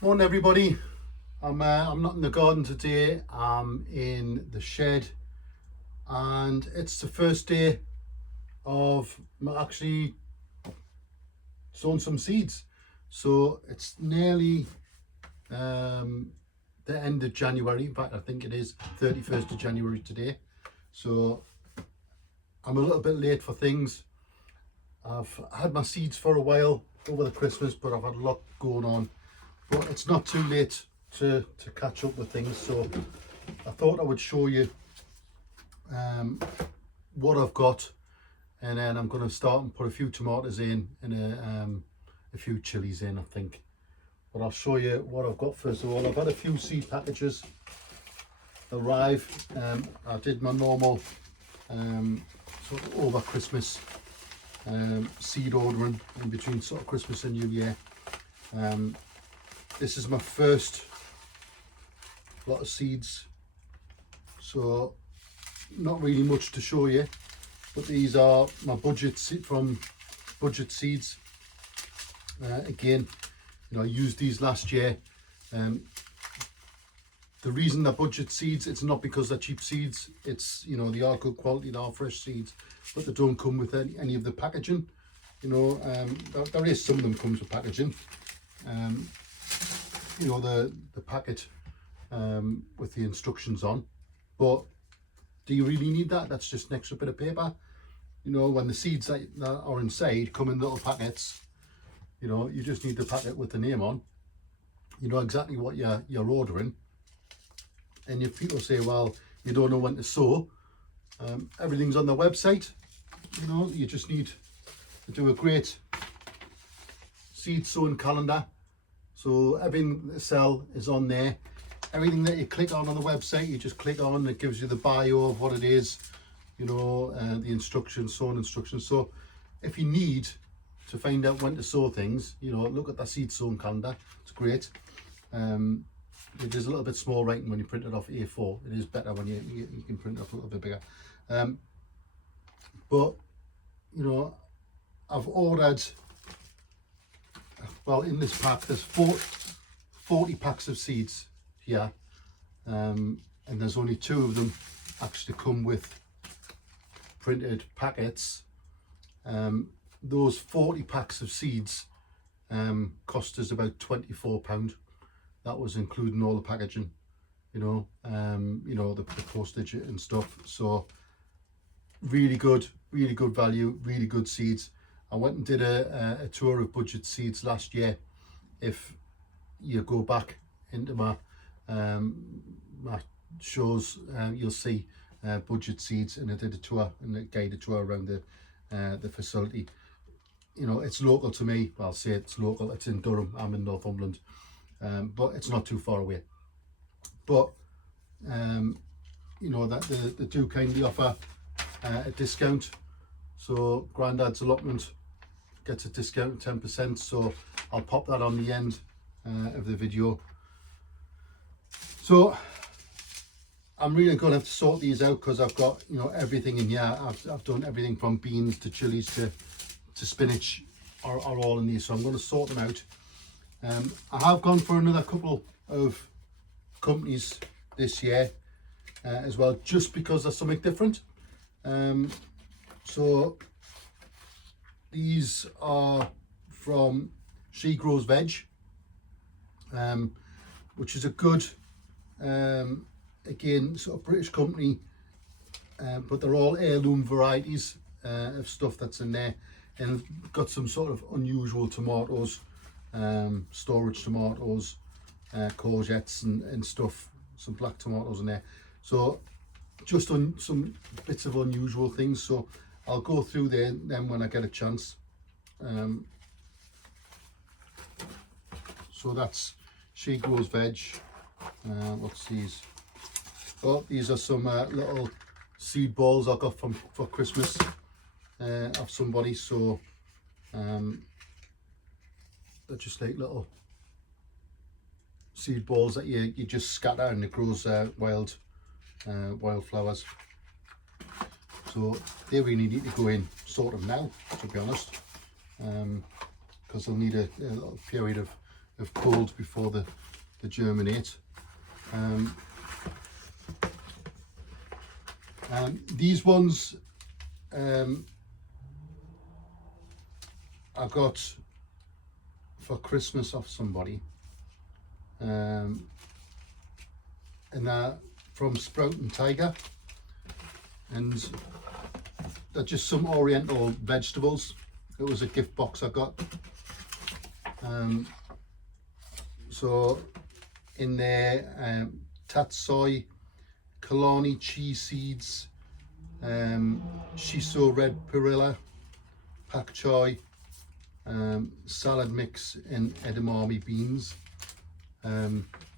Morning everybody. I'm not in the garden today. I'm in the shed, and it's the first day of actually sowing some seeds. So it's nearly the end of January. In fact, I think it is 31st of January today. So I'm a little bit late for things. I've had my seeds for a while over the Christmas, but I've had a lot going on. But it's not too late to catch up with things, so I thought I would show you what I've got, and then I'm going to start and put a few tomatoes in and a few chilies in, I think. But I'll show you what I've got first of all. I've had a few seed packages arrive. I did my normal sort of over Christmas seed ordering in between sort of Christmas and New Year. This is my first lot of seeds, so not really much to show you, but these are my budget from Budget Seeds. Again, I used these last year. The reason they're budget seeds, it's not because they're cheap seeds. It's, they are good quality, they are fresh seeds, but they don't come with any of the packaging. There is some of them comes with packaging. The packet with the instructions on, but do you really need that? That's just an extra bit of paper. When the seeds that are inside come in little packets, you just need the packet with the name on. You know exactly what you're ordering. And if people say, well, you don't know when to sow, everything's on the website. You just need to do a great seed sowing calendar. So everything they sell is on there. Everything that you click on the website, you just click on, it gives you the bio of what it is, the instructions, sowing instructions. So if you need to find out when to sow things, look at that seed sowing calendar. It's great. It is a little bit small writing when you print it off A4. It is better when you can print it off a little bit bigger. But I've ordered, well, in this pack there's 40 packs of seeds here, and there's only 2 of them actually come with printed packets. Those 40 packs of seeds cost us about £24. That was including all the packaging, the postage and stuff. So really good value, really good seeds. I went and did a tour of Budget Seeds last year. If you go back into my shows, you'll see Budget Seeds, and I did a tour and a guided tour around the facility. It's local to me. Well, I'll say it's local. It's in Durham. I'm in Northumberland, but it's not too far away. But that they do kindly offer a discount. So Grandad's Allotment gets a discount of 10%. So I'll pop that on the end of the video. So I'm really going to have to sort these out because I've got everything in here. I've done everything from beans to chilies to spinach are all in these. So I'm going to sort them out. I have gone for another couple of companies this year as well, just because there's something different. So these are from She Grows Veg, which is a good, again, sort of British company, but they're all heirloom varieties of stuff that's in there, and got some sort of unusual tomatoes, storage tomatoes, courgettes and stuff, some black tomatoes in there. So just on some bits of unusual things. So I'll go through them when I get a chance. So that's She Grows Veg. What's these? Oh, these are some little seed balls I got for Christmas of somebody. So they're just like little seed balls that you just scatter, and it grows wildflowers. So they really need to go in sort of now, to be honest, because they'll need a little period of have cooled before they germinate. These ones I got for Christmas off somebody, and they're from Sprout and Tiger, and they're just some oriental vegetables. It was a gift box I got. So in there, tatsoi, Kalani cheese seeds, shiso red perilla, pak choi, salad mix, and edamame beans.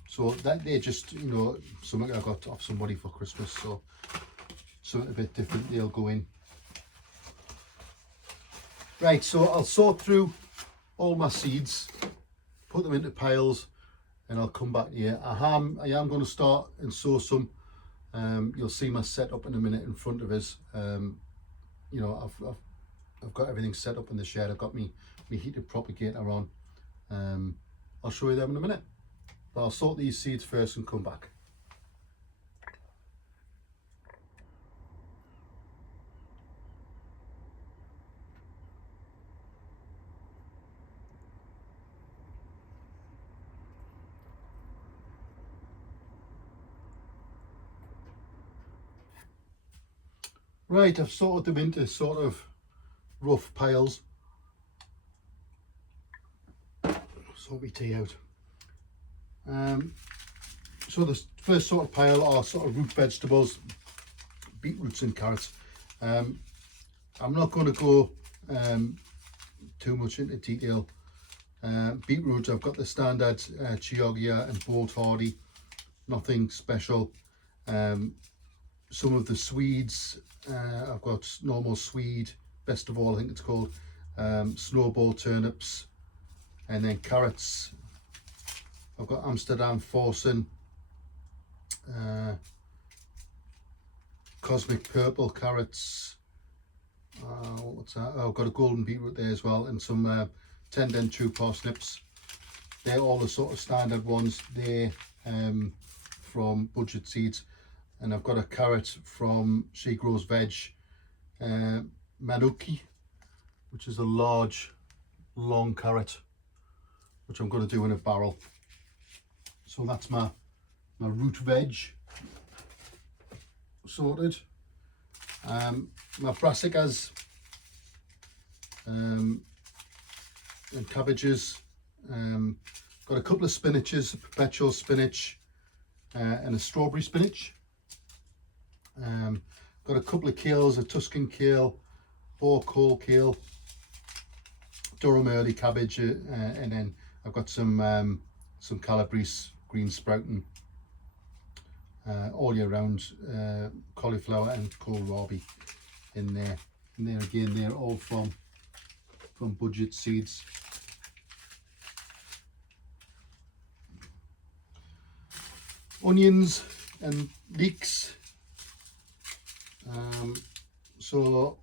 So that they're just, you know, something I got off somebody for Christmas, so something a bit different, they'll go in. Right, so I'll sort through all my seeds, put them into piles, and I'll come back here. I am going to start and sow some. You'll see my setup in a minute in front of us. You know, I've got everything set up in the shed. I've got my heated propagator on. I'll show you them in a minute. But I'll sort these seeds first and come back. Right, I've sorted them into sort of rough piles. Sort my tea out. So the first sort of pile are sort of root vegetables, beetroots and carrots. I'm not going to go too much into detail. Beetroots, I've got the standard Chioggia and Bolt Hardy, nothing special. Some of the Swedes, I've got normal Swede, best of all I think it's called, snowball turnips, and then carrots. I've got Amsterdam Forsen, cosmic purple carrots, what's that? Oh, I've got a golden beetroot there as well, and some tendon chew parsnips. They're all the sort of standard ones. They're from Budget Seeds. And I've got a carrot from She Grows Veg, Manuki, which is a large, long carrot, which I'm going to do in a barrel. So that's my root veg sorted. My brassicas and cabbages. Got a couple of spinaches, a perpetual spinach and a strawberry spinach. Got a couple of kales, a Tuscan kale, boar coal kale, Durham early cabbage, and then I've got some Calabrese green sprouting, all year round, cauliflower and kohlrabi in there. And there again, they're all from Budget Seeds. Onions and leeks. So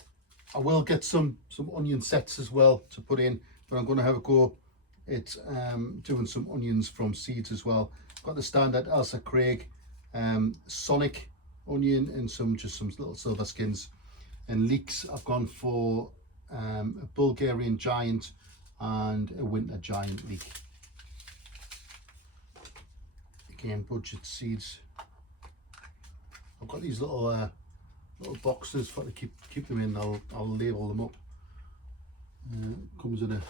I will get some onion sets as well to put in, but I'm going to have a go at doing some onions from seeds as well. Got the standard Elsa Craig Sonic onion and some little silver skins. And leeks, I've gone for a Bulgarian Giant and a Winter Giant leek. Again, Budget Seeds. I've got these little boxes for to keep them in. I'll label them up. Comes in a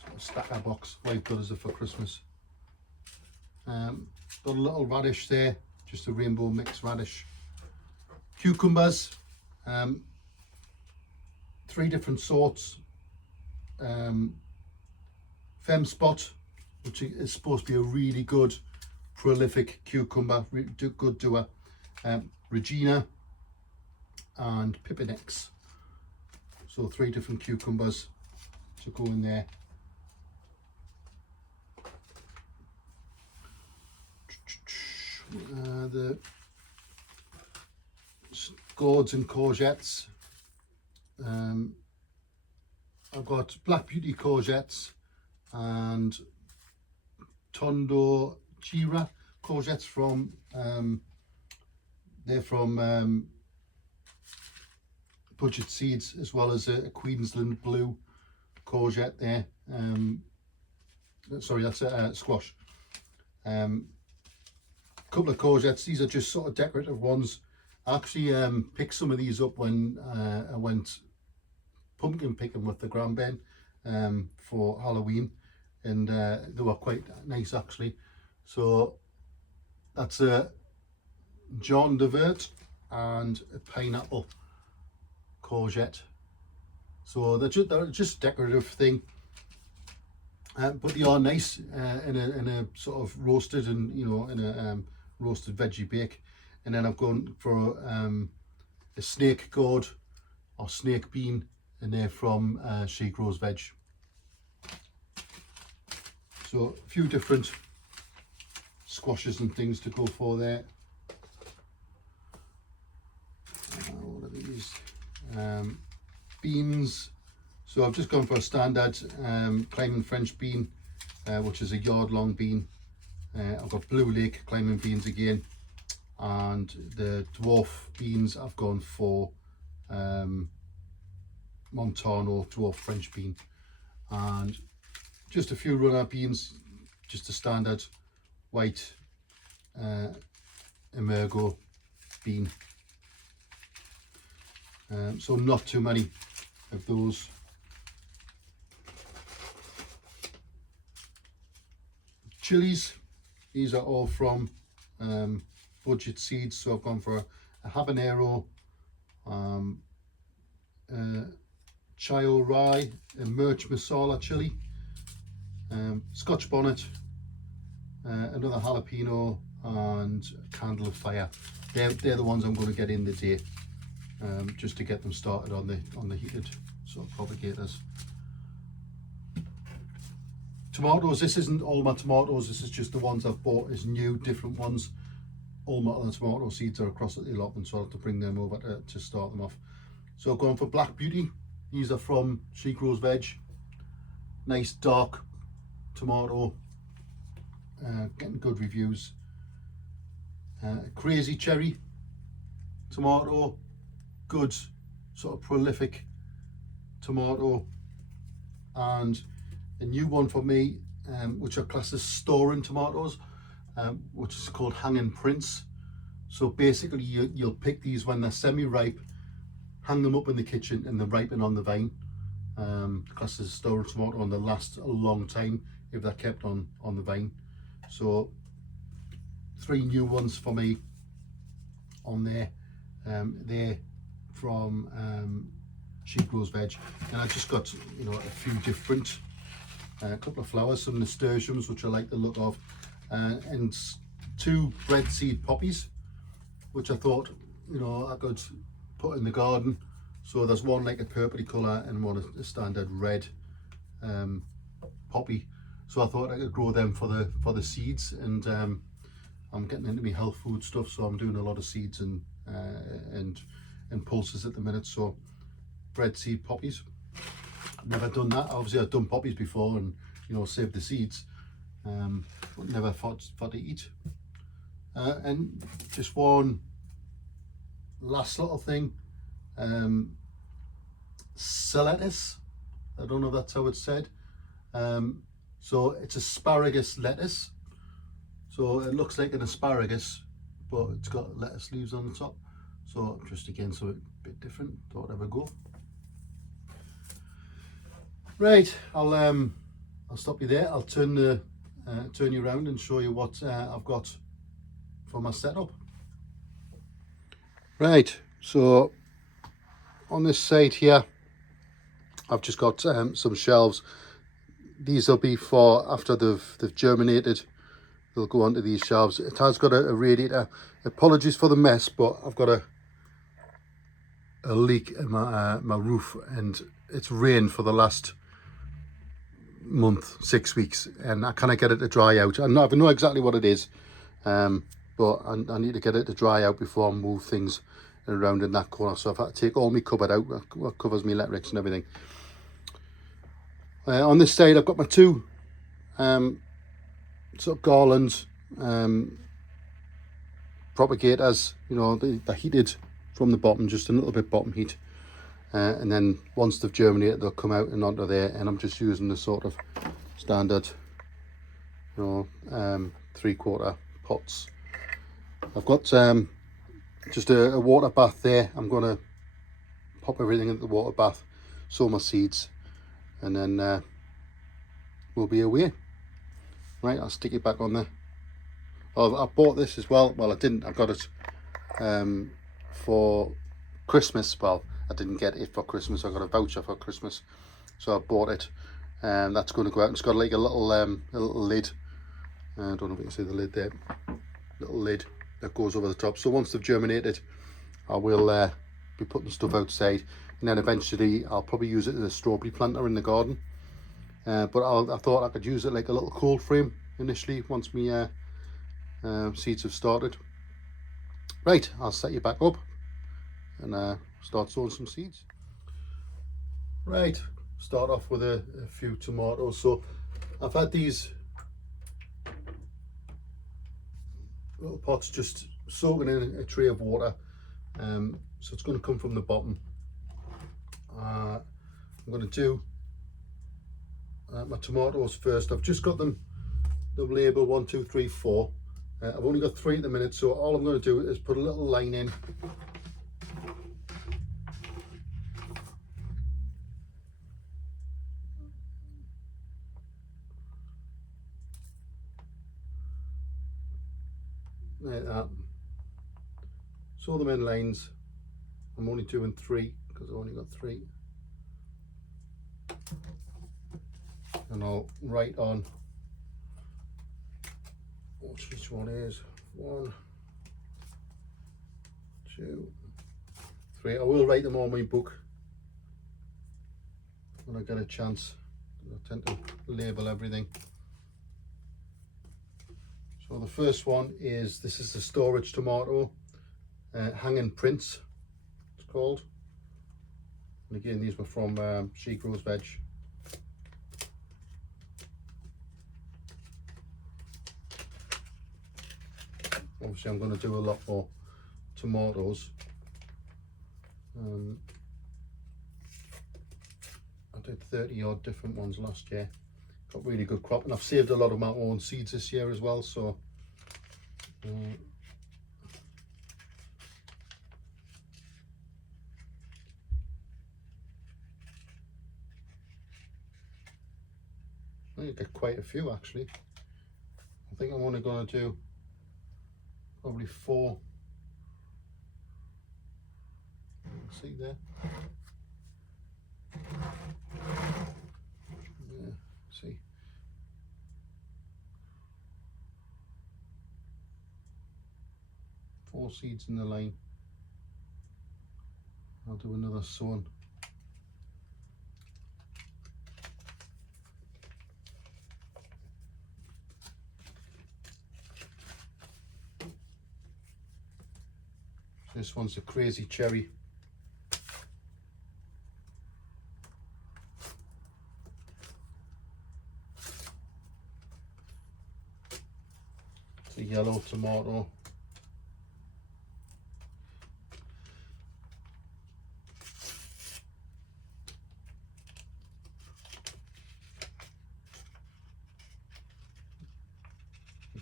sort of stacker box. Wife got us it for Christmas. Got a little radish there, just a rainbow mixed radish. Cucumbers, 3 different sorts. Fem Spot, which is supposed to be a really good prolific cucumber, good doer. Regina and Pipinex. So 3 different cucumbers to go in there. The gourds and courgettes. I've got Black Beauty courgettes and Tondo Gira courgettes from, they're from Budget Seeds, as well as a Queensland Blue courgette there. Sorry, that's a squash. Couple of courgettes. These are just sort of decorative ones. I actually picked some of these up when I went pumpkin picking with the grandben for Halloween, and they were quite nice actually. So that's a John de Vert and a pineapple courgette. So they're just a decorative thing, but they are nice in a sort of roasted, and you know, in a roasted veggie bake. And then I've gone for a snake gourd or snake bean, and they're from She Grows Veg. So a few different squashes and things to go for there. What are these? Beans. So I've just gone for a standard climbing French bean, which is a yard long bean. I've got Blue Lake climbing beans again, and the dwarf beans I've gone for Montano dwarf French bean, and just a few runner beans, just a standard white Emergo bean. So not too many of those. Chilies, these are all from Budget Seeds. So I've gone for a habanero, Chayo Rye, a Merch Masala chili, Scotch bonnet, another jalapeno, and Candle of Fire. They're the ones I'm going to get in the day, just to get them started on the heated sort of propagators. Tomatoes, this isn't all my tomatoes, this is just the ones I've bought as new, different ones. All my other tomato seeds are across at the allotment, so I'll have to bring them over to start them off. So I've gone for Black Beauty. These are from She Grows Veg. Nice dark tomato, getting good reviews. Crazy Cherry tomato, good sort of prolific tomato. And a new one for me, which are classed as storing tomatoes, which is called Hanging Prince. So basically you'll pick these when they're semi-ripe, hang them up in the kitchen, and they ripen on the vine. Classed as a storing tomato, and they last a long time if they're kept on the vine. So 3 new ones for me on there. They're from She Grows Veg, and I just got, you know, a few different, a couple of flowers, some nasturtiums which I like the look of, and 2 bread seed poppies which I thought, you know, I could put in the garden. So there's one like a purpley colour and one a standard red poppy. So I thought I could grow them for the seeds, and I'm getting into my health food stuff, so I'm doing a lot of seeds and pulses at the minute. So bread seed poppies, I've never done that. Obviously I've done poppies before and, you know, saved the seeds, but never for to eat. And just one last little thing, lettuce. I don't know if that's how it's said. So it's asparagus lettuce. So it looks like an asparagus, but it's got lettuce leaves on the top. So just again, so a bit different. Thought I'd have a go. Right, I'll stop you there. I'll turn you around and show you what I've got for my setup. Right, so on this side here, I've just got some shelves. These will be for after they've germinated. They'll go onto these shelves. It has got a radiator. Apologies for the mess, but I've got a leak in my roof, and it's rained for the last month, 6 weeks, and I cannot get it to dry out. I know exactly what it is, but I need to get it to dry out before I move things around in that corner. So I've had to take all my cupboard out, what covers me electrics and everything. On this side I've got my 2 sort of garlands, propagators, you know, they're heated from the bottom, just a little bit bottom heat. And then once they've germinated, they'll come out and onto there, and I'm just using the sort of standard, you know, 3/4 pots. I've got just a water bath there. I'm going to pop everything into the water bath, sow my seeds, and then we'll be away. Right, I'll stick it back on there. Oh, I bought this as well. Well, I didn't. I got it for Christmas. Well, I didn't get it for Christmas. I got a voucher for Christmas, so I bought it. And that's going to go out. It's got like a little lid. I don't know if you can see the lid there. Little lid that goes over the top. So once they've germinated, I will be putting stuff outside, and then eventually I'll probably use it as a strawberry planter in the garden. But I thought I could use it like a little cold frame initially once my seeds have started. Right, I'll set you back up and start sowing some seeds. Right, start off with a few tomatoes. So I've had these little pots just soaking in a tray of water, so it's going to come from the bottom. I'm going to do my tomatoes first. I've just got them labeled 1, 2, 3, 4. I've only got 3 at the minute, so all I'm going to do is put a little line in. Like that. Sow them in lines. I'm only doing 3 because I've only got 3. And I'll write on which one is 1, 2, 3. I will write them on my book when I get a chance. I tend to label everything. So the first one is, this is the storage tomato, Hanging Prince it's called. And again, these were from She Grows Veg. Obviously I'm going to do a lot more tomatoes. I did 30 odd different ones last year. Got really good crop, and I've saved a lot of my own seeds this year as well, so I get quite a few actually. I think I'm only going to do probably 4. See there? Yeah, see. Four seeds in the line. I'll do another sowing. This one's a Crazy Cherry. It's a yellow tomato.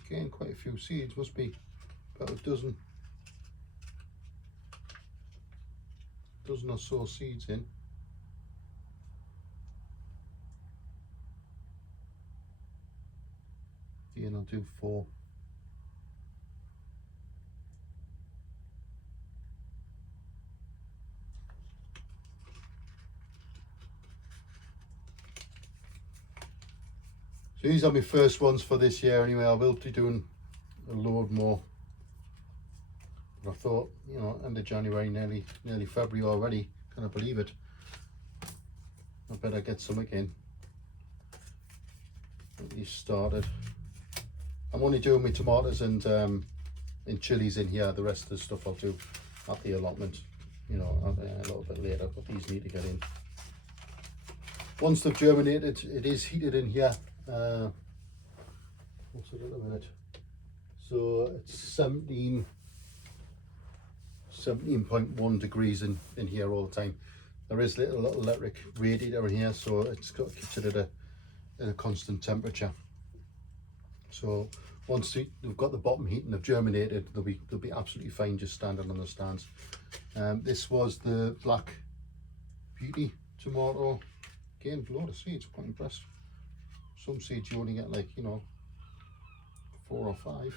Again, quite a few seeds, must be about a dozen or so seeds in. Again, I'll do 4. So these are my first ones for this year anyway. I will be doing a load more. But I thought, you know, end of January, nearly February already. Can I believe it? I better get some again. At least started. I'm only doing my tomatoes and chilies in here. The rest of the stuff I'll do at the allotment, you know, a little bit later. But these need to get in. Once they've germinated, it is heated in here. what's it at the minute? So it's 17.1 degrees in here all the time. There is little electric radiator in here, so it's got keeps it at a constant temperature. So once they've got the bottom heat and they've germinated, they'll be absolutely fine just standing on the stands. This was the Black Beauty tomato. Again, a lot of seeds, quite impressed. Some seeds you only get like, you know, 4 or 5.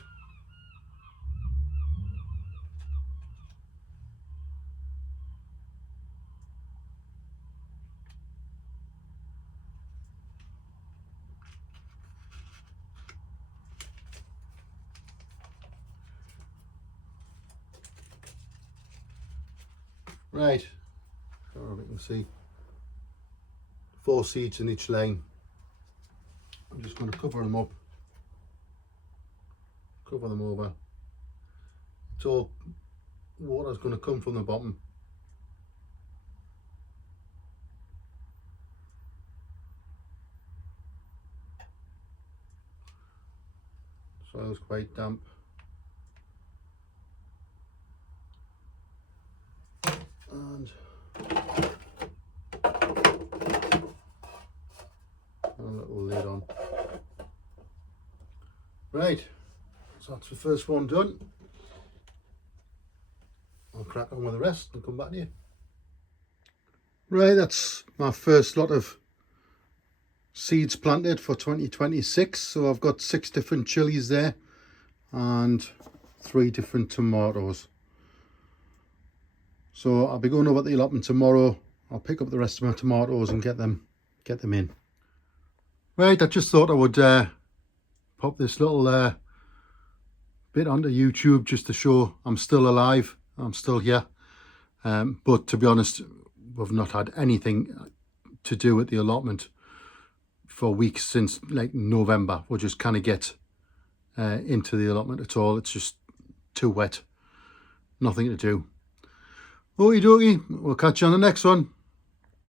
Right, so we can see 4 seeds in each line. I'm just going to cover them up, cover them over. It's all water's going to come from the bottom. Soil's quite damp. And a little lid on. Right, so that's the first one done. I'll crack on with the rest and come back to you. Right, that's my first lot of seeds planted for 2026. So I've got 6 different chilies there and 3 different tomatoes. So I'll be going over the allotment tomorrow. I'll pick up the rest of my tomatoes and get them in. Right, I just thought I would pop this little bit onto YouTube just to show I'm still alive, I'm still here. But to be honest, we've not had anything to do with the allotment for weeks since like November. We'll just kind of get into the allotment at all. It's just too wet, nothing to do. Okie dokie, we'll catch you on the next one.